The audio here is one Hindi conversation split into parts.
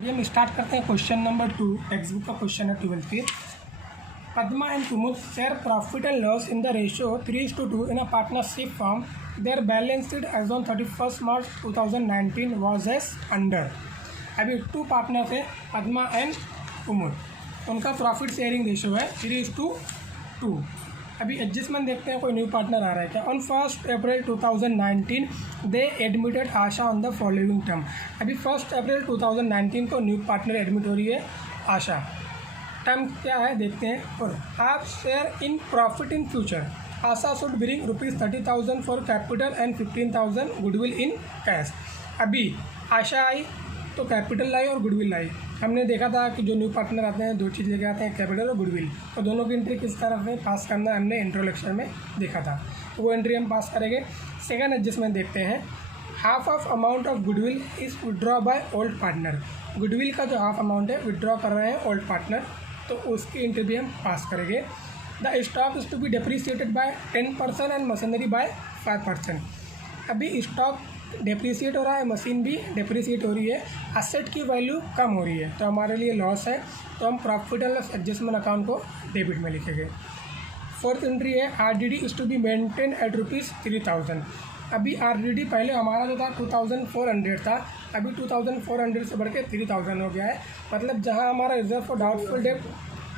ये हम स्टार्ट करते हैं क्वेश्चन नंबर 2। टेक्स्ट बुक का क्वेश्चन है 12th की। Padma and Kumud share profit and loss in the ratio 3:2 in a partnership firm. There balance sheet as on 31 March 2019 was as under. अभी 2 पार्टनर थे, पद्मा एंड कुमुद, उनका प्रॉफिट शेयरिंग रेशियो है 3:2। अभी एडजस्टमेंट देखते हैं, कोई न्यू पार्टनर आ रहा है क्या। On 1 April 2019 they admitted Asha on the following term. अभी 1 अप्रैल 2019 को न्यू पार्टनर एडमिट हो रही है आशा। टर्म क्या है देखते हैं। और half share in profit in future. Asha should bring ₹30,000 for capital and 15,000 goodwill in cash. अभी आशा आई तो कैपिटल लाई और गुडविल लाई। हमने देखा था कि जो न्यू पार्टनर आते हैं 2 चीज़ लेके आते हैं, कैपिटल और गुडविल, और दोनों की एंट्री किस तरफ में पास करना है हमने इंट्रो लेक्चर में देखा था, तो वो एंट्री हम पास करेंगे। सेकंड एडजस्टमेंट देखते हैं। Half of amount of goodwill is withdraw by old partner. Goodwill का जो हाफ अमाउंट है विड्रॉ कर रहे हैं ओल्ड पार्टनर, तो उसकी एंट्री भी हम पास करेंगे। The stock is to be depreciated by 10% and machinery by 5%। अभी स्टॉक डेप्रीशिएट हो रहा है, मशीन भी डेप्रीशिएट हो रही है, एसेट की वैल्यू कम हो रही है, तो हमारे लिए लॉस है, तो हम profit and loss adjustment account को डेबिट में लिखेंगे। फोर्थ एंट्री है RDD is to be maintain at ₹3,000। अभी RDD पहले हमारा जो था 2,400 था, अभी 2,400 से बढ़ के 3,000 हो गया है। मतलब जहां हमारा रिजर्व फॉर डाउटफुल डेट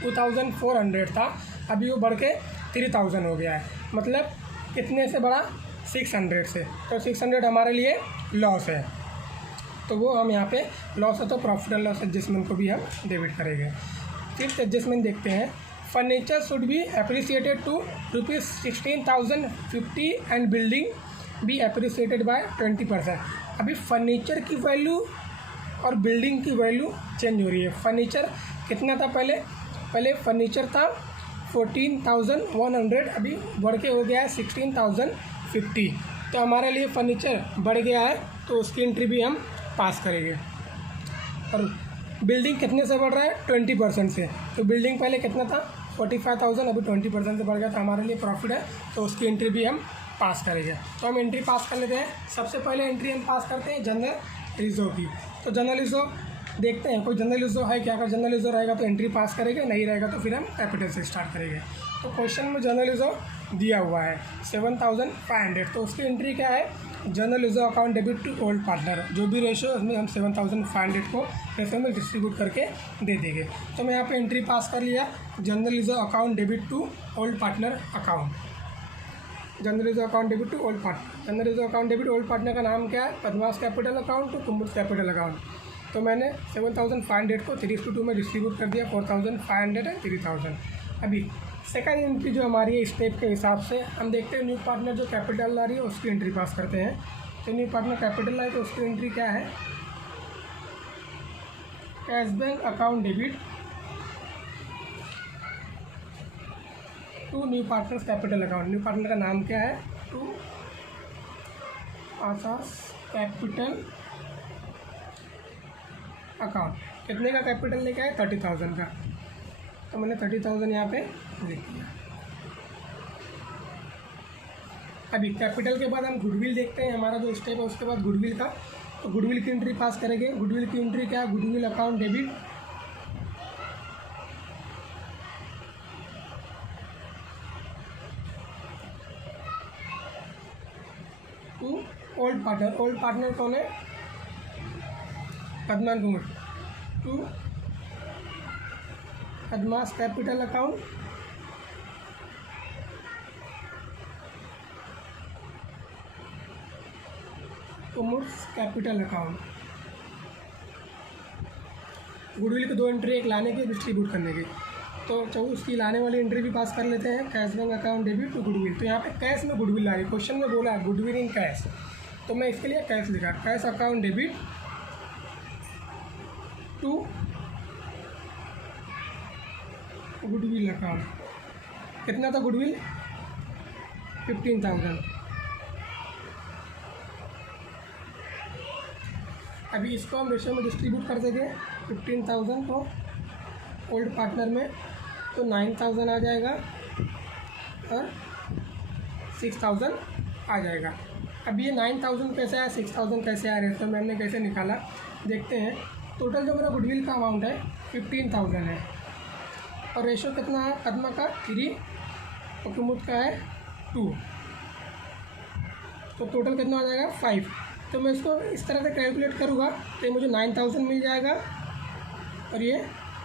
2,400 था, अभी वो बढ़ के 3,000 हो गया है। मतलब कितने से बढ़ा? 600 से, तो 600 हमारे लिए लॉस है, तो वो हम यहाँ पे लॉस है, तो प्रॉफिट एंड लॉस एडजस्टमेंट को भी हम डेबिट करेंगे। फिफ्थ एडजस्टमेंट देखते हैं। Furniture should be appreciated to ₹16,050 and building be appreciated by 20%। अभी फर्नीचर की वैल्यू और बिल्डिंग की वैल्यू चेंज हो रही है। फर्नीचर कितना था पहले फर्नीचर था 14,100, अभी बढ़ के हो गया है 16,050, तो हमारे लिए फर्नीचर बढ़ गया है, तो उसकी एंट्री भी हम पास करेंगे। और बिल्डिंग कितने से बढ़ रहा है? 20% से, तो बिल्डिंग पहले कितना था 45,000, अभी 20% से बढ़ गया, तो हमारे लिए प्रॉफिट है, तो उसकी एंट्री भी हम पास करेंगे। तो हम एंट्री पास कर लेते हैं। सबसे पहले एंट्री हम पास करते हैं जनरल रिजर्व की। तो जनरल रिजर्व देखते हैं, कोई जनरल रिजर्व है क्या। अगर जनरल रिजर्व रहेगा तो एंट्री पास करेंगे, नहीं रहेगा तो फिर हम कैपिटल से स्टार्ट करेंगे। तो क्वेश्चन में जनरल रिजर्व दिया हुआ है 7,500, तो उसकी एंट्री क्या है? General reserve account debit to old partner. जो भी रेशियो उसमें हम 7,500 को रेशियो में डिस्ट्रीब्यूट करके दे देंगे। तो मैं यहाँ पे एंट्री पास कर लिया, general reserve account debit to old partner account. General reserve account debit to old partner. General reserve account debit old partner का नाम क्या है? Padma's capital account to Kumud capital account. तो मैंने 7,500 को 3:2 में डिस्ट्रीब्यूट कर दिया, 4,500 एंड 3,000। अभी सेकंड एंट्री जो हमारी है स्टेप के हिसाब से हम देखते हैं। न्यू पार्टनर जो कैपिटल ला रही है उसकी एंट्री पास करते हैं। तो न्यू पार्टनर कैपिटल लाई, तो उसकी एंट्री क्या है? Cash bank account debit to new partners capital account. New partner का नाम क्या है? To Asha's capital account. कितने का कैपिटल लेके आए? 30,000 का, तो मैंने 30,000 यहाँ पे लिख दिया। अभी कैपिटल के बाद हम गुडविल देखते हैं, हमारा जो स्टेप है उसके बाद गुडविल का। तो गुडविल की एंट्री पास करेंगे। गुडविल की एंट्री क्या है? Goodwill account debit to old partner. Old partner कौन है? Padma and Kumud. To Padma's capital account Kumud capital account. Goodwill की 2 एंट्री, एक लाने की, डिस्ट्रीब्यूट करने की। तो उसकी लाने वाली एंट्री भी पास कर लेते हैं। Cash bank account debit to goodwill. तो यहाँ पे कैश में गुडविल ला रही है, क्वेश्चन में बोला है गुडविल इन कैश, तो मैं इसके लिए कैश लिखा। Cash account debit to goodwill account. कितना था गुडविल? 15,000। अभी इसको हम रेशियो में डिस्ट्रीब्यूट कर देंगे। 15,000 को ओल्ड पार्टनर में, तो 9,000 आ जाएगा और 6,000 आ जाएगा। अब ये 9,000 कैसे आया, 6,000 कैसे आ रहे हैं, तो मैंने कैसे निकाला देखते हैं। टोटल जो मेरा गुडविल का अमाउंट है 15,000 है, और रेशो कितना है पद्मा का 3 और कुमुद का है 2, तो टोटल कितना हो जाएगा 5। तो मैं इसको इस तरह से कैलकुलेट करूँगा तो ये मुझे 9,000 मिल जाएगा और ये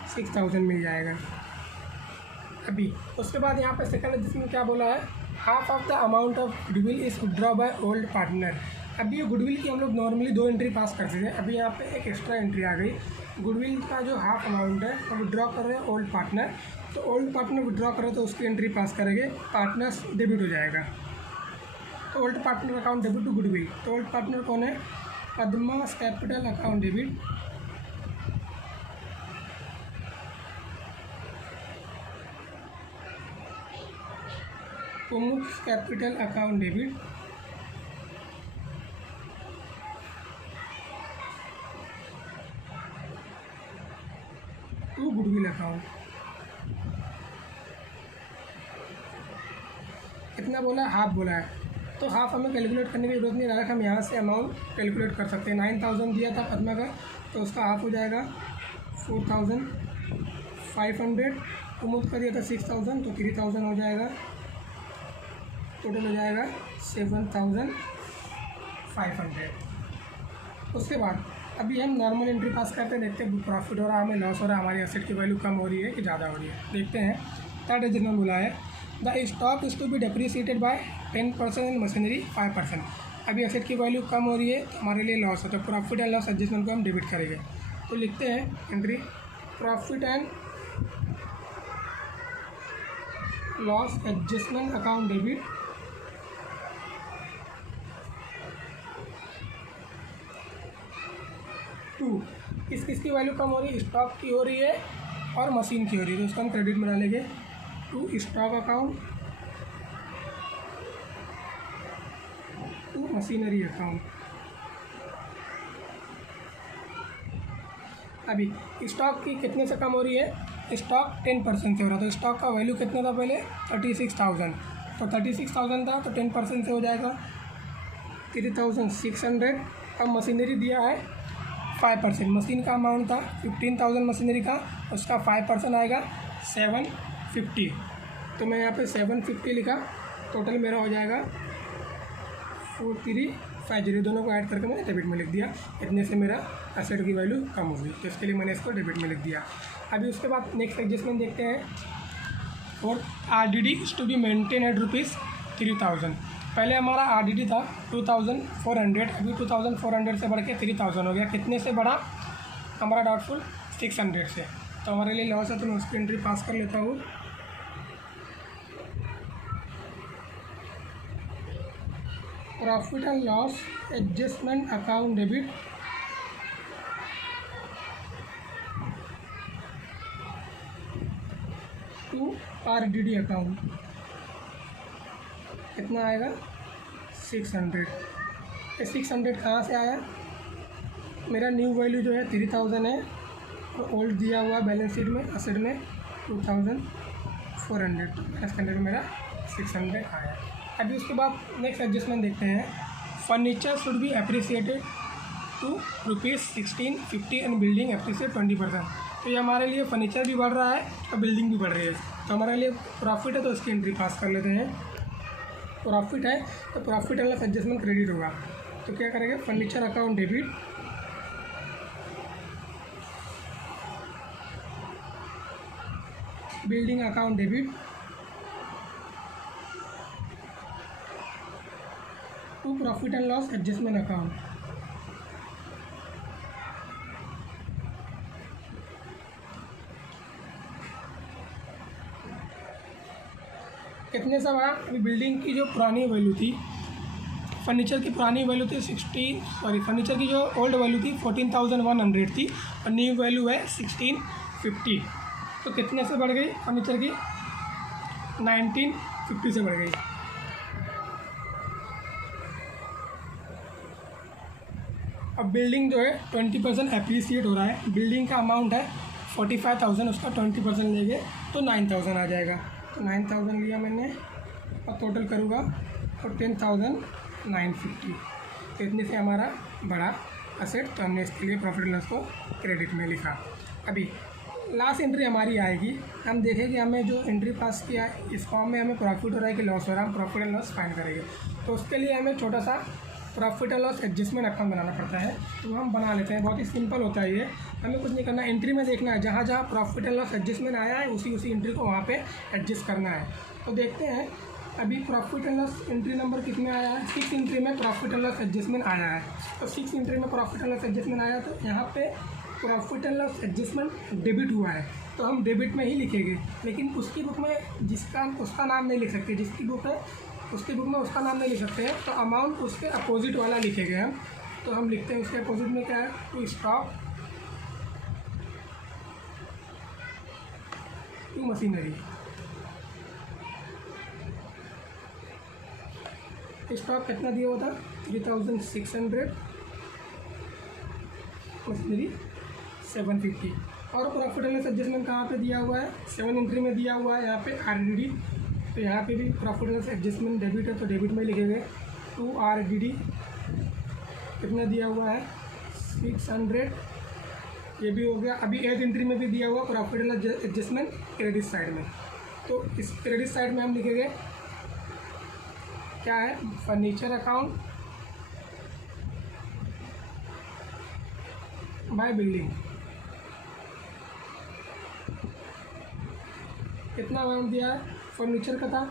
6,000 मिल जाएगा। अभी उसके बाद यहाँ पे सेकंड जिसमें क्या बोला है, half of the amount of goodwill is withdraw by old partner. अभी ये गुडविल की हम लोग नॉर्मली 2 एंट्री पास करते थे, अभी यहाँ पे एक एक्स्ट्रा एंट्री आ गई। गुडविल का जो हाफ अमाउंट है वो विड्रॉ कर रहे हैं ओल्ड पार्टनर, तो ओल्ड पार्टनर विड्रॉ कर रहे हैं तो उसकी एंट्री पास करेंगे, पार्टनर्स डेबिट हो जाएगा। तो old partner account debit to goodwill, तो ओल्ड पार्टनर कौन है, Padma's capital account debit Kumud capital account debit to goodwill account. कितना बोला, हाफ बोला है, तो हाफ हमें कैलकुलेट करने की जरूरत नहीं, डायरेक्ट हम यहाँ से अमाउंट कैलकुलेट कर सकते हैं। 9,000 दिया था पद्मा का, तो उसका हाफ हो जाएगा 4,500। कुमुद का दिया था 6,000, तो 3,000 हो जाएगा, टोटल हो जाएगा 7,500। उसके बाद अभी हम नॉर्मल एंट्री पास करते हैं, देखते हैं प्रॉफिट हो रहा है, हमें लॉस हो रहा है, हमारी एसेट की वैल्यू कम हो रही है कि ज़्यादा हो रही है, देखते हैं। थर्ड एग्जाम्पल बोला है, the stock is to be depreciated by 10% and machinery 5%। अभी एसेट की वैल्यू कम हो रही है तो हमारे लिए लॉस है, तो प्रॉफिट एंड लॉस एडजस्टमेंट को हम डेबिट करेंगे। तो लिखते हैं entry profit and loss adjustment account debit to, किसकी वैल्यू कम हो रही है, स्टॉक की हो रही है और मशीन की हो रही है, तो उसको हम क्रेडिट में डालेंगे to stock account to machinery account. अभी स्टॉक की कितने से कम हो रही है, स्टॉक 10% से हो रहा था, तो स्टॉक का वैल्यू कितना था पहले 36,000, तो 36,000 था तो 10% से हो जाएगा 3,600। अब मशीनरी दिया है 5%, मशीन का अमाउंट था 15,000 मशीनरी का, उसका 5% आएगा 750, तो मैं यहाँ पे 750 लिखा, टोटल मेरा हो जाएगा 4350, दोनों को ऐड करके मैंने डेबिट में लिख दिया। इतने से मेरा एसेट की वैल्यू कम होगी, तो इसके लिए मैंने इसको डेबिट में लिख दिया। अभी उसके बाद नेक्स्ट एडजस्टमेंट देखते हैं, और RDD is to be maintain at ₹3,000। पहले हमारा RDD था 2,400, अभी 2,400 से बढ़ के 3,000 हो गया। कितने से बढ़ा, हमारा डाउटफुल 600 से, तो हमारे लिए लॉस है, तो मैं उसकी एंट्री पास कर लेता हूँ। Profit and loss adjustment account debit to RDD account, कितना आएगा 600। ये 600 कहाँ से आया, मेरा न्यू वैल्यू जो है 3,000 है, और ओल्ड दिया हुआ बैलेंस शीट में एसेट में 2,400, इसके अंदर मेरा 600 आया। अभी उसके बाद नेक्स्ट एडजस्टमेंट देखते हैं, furniture should be appreciated to ₹1650 and building appreciate 20%। तो ये हमारे लिए फर्नीचर भी बढ़ रहा है और बिल्डिंग भी बढ़ रही है, तो हमारे लिए प्रॉफिट है, तो इसकी एंट्री पास कर लेते हैं। प्रॉफिट है तो profit and loss adjustment credit होगा, तो क्या करेंगे, furniture account debit building account debit to profit and loss adjustment account. कितने से बढ़ा, अभी बिल्डिंग की जो पुरानी वैल्यू थी, फर्नीचर की पुरानी वैल्यू थी फर्नीचर की जो ओल्ड वैल्यू थी 14,100 थी, और न्यू वैल्यू है 1650, तो कितने से बढ़ गई फर्नीचर की, 1950 से बढ़ गई। अब बिल्डिंग जो है 20% एप्रिसिएट हो रहा है, बिल्डिंग का अमाउंट है 45,000, उसका 20% लेंगे तो 9,000 आ जाएगा, तो 9,000 लिया मैंने, और टोटल करूँगा और 10,950, तो इतने से हमारा बढ़ा असेट, तो हमने इसके लिए प्रॉफिट एंड लॉस को क्रेडिट में लिखा। अभी लास्ट एंट्री हमारी आएगी, हम देखें कि हमें जो एंट्री पास किया है इस फॉर्म में हमें प्रॉफिट हो रहा है कि लॉस हो रहा है, हम प्रॉफिट एंड लॉस फाइंड करेंगे। तो उसके लिए हमें छोटा सा profit and loss adjustment account बनाना पड़ता है, तो हम बना लेते हैं। बहुत ही सिंपल होता है ये, हमें कुछ नहीं करना, एंट्री में देखना है जहाँ जहाँ प्रॉफिट एंड लॉस एडजस्टमेंट आया है उसी एंट्री को वहाँ पे एडजस्ट करना है। तो देखते हैं अभी profit and loss entry number कितने आया है, 6 एंट्री में प्रॉफिट एंड लॉस एडजस्टमेंट आया है। तो 6 एंट्री में प्रॉफिट एंड लॉस एडजस्टमेंट आया, तो यहाँ पे profit and loss adjustment debit हुआ है, तो हम डेबिट में ही लिखेंगे। लेकिन उसकी बुक में उसका नाम नहीं लिख सकते, जिसकी बुक है उसकी बुक में उसका नाम नहीं लिख सकते हैं, तो अमाउंट उसके अपोजिट वाला लिखेंगे हम। तो हम लिखते हैं उसके अपोजिट में क्या है, to stock, to machinery. Stock कितना दिया हुआ था, 3600, मशीनरी 750। और प्रॉफिट एंड लॉस एडजस्टमेंट कहाँ पे दिया हुआ है, 7 एंट्री में दिया हुआ है, यहाँ पे RDD, तो यहाँ पे भी profit and loss adjustment debit है, तो डेबिट में लिखेंगे। 2 RDD कितना दिया हुआ है, 600, ये भी हो गया। अभी 8 एंट्री में भी दिया हुआ profit and loss adjustment credit side में, तो इस क्रेडिट साइड में हम लिखेंगे क्या है, फर्नीचर अकाउंट बाय बिल्डिंग। कितना अमाउंट दिया है, फर्नीचर का था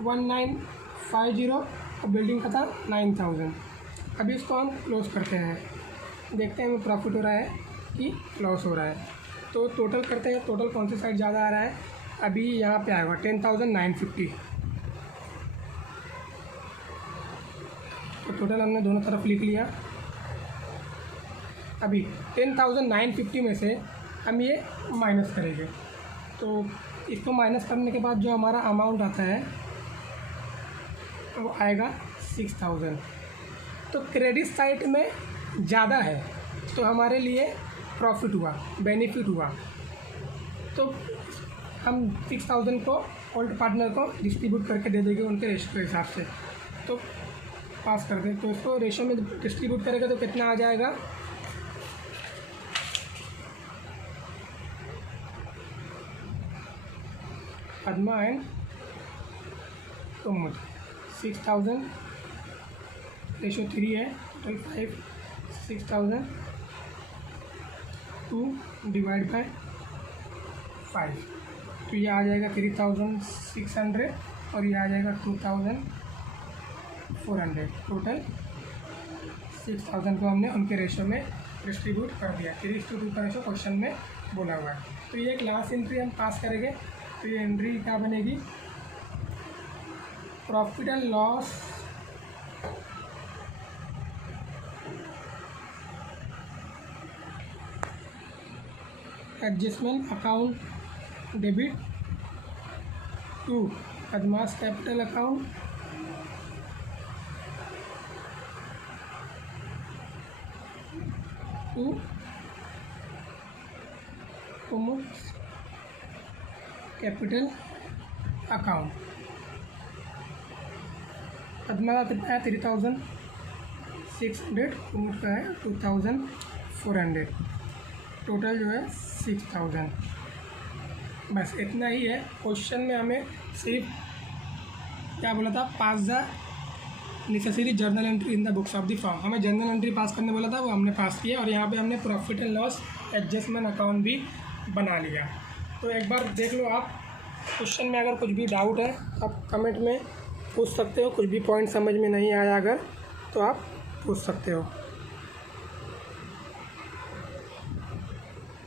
1950 और बिल्डिंग का था 9000। अभी इसको हम क्लोज करते हैं, देखते हैं हमें प्रॉफिट हो रहा है कि लॉस हो रहा है। तो टोटल करते हैं, टोटल कौन सी साइड ज़्यादा आ रहा है, अभी यहाँ पे आएगा 10,950। तो टोटल हमने दोनों तरफ लिख लिया। अभी 10,950 में से हम ये माइनस करेंगे, तो इसको माइनस करने के बाद जो हमारा अमाउंट आता है वो आएगा 6000। तो क्रेडिट साइड में ज़्यादा है, तो हमारे लिए प्रॉफिट हुआ, बेनिफिट हुआ। तो हम 6000 को ओल्ड पार्टनर को डिस्ट्रीब्यूट करके दे देंगे उनके रेशो के हिसाब से, तो पास कर दें। तो इसको रेशो में डिस्ट्रीब्यूट करेगा तो कितना आ जाएगा, पद्मा एंड कुमुद 6000, रेशो 3 है, टोटल 5, 6000 2 डिवाइड बाय 5, तो ये आ जाएगा 3600 और ये आ जाएगा 2400। टोटल 6000 को हमने उनके रेशो में डिस्ट्रीब्यूट कर दिया। 3:2 का रेशो क्वेश्चन में बोला हुआ है। तो ये एक लास्ट एंट्री हम पास करेंगे, तो ये एंट्री क्या बनेगी, profit and loss adjustment account debit to Padma's capital account to Kumud capital account. Padma का कितना है 3600, कुमुद का है 2400, टोटल जो है 6000। बस इतना ही है। क्वेश्चन में हमें सिर्फ क्या बोला था, pass the necessary journal entry in the books of the form, हमें जर्नल एंट्री पास करने बोला था, वो हमने पास किया। और यहाँ पे हमने profit and loss adjustment account भी बना लिया। तो एक बार देख लो आप, क्वेश्चन में अगर कुछ भी डाउट है आप कमेंट में पूछ सकते हो, कुछ भी पॉइंट समझ में नहीं आया अगर तो आप पूछ सकते हो।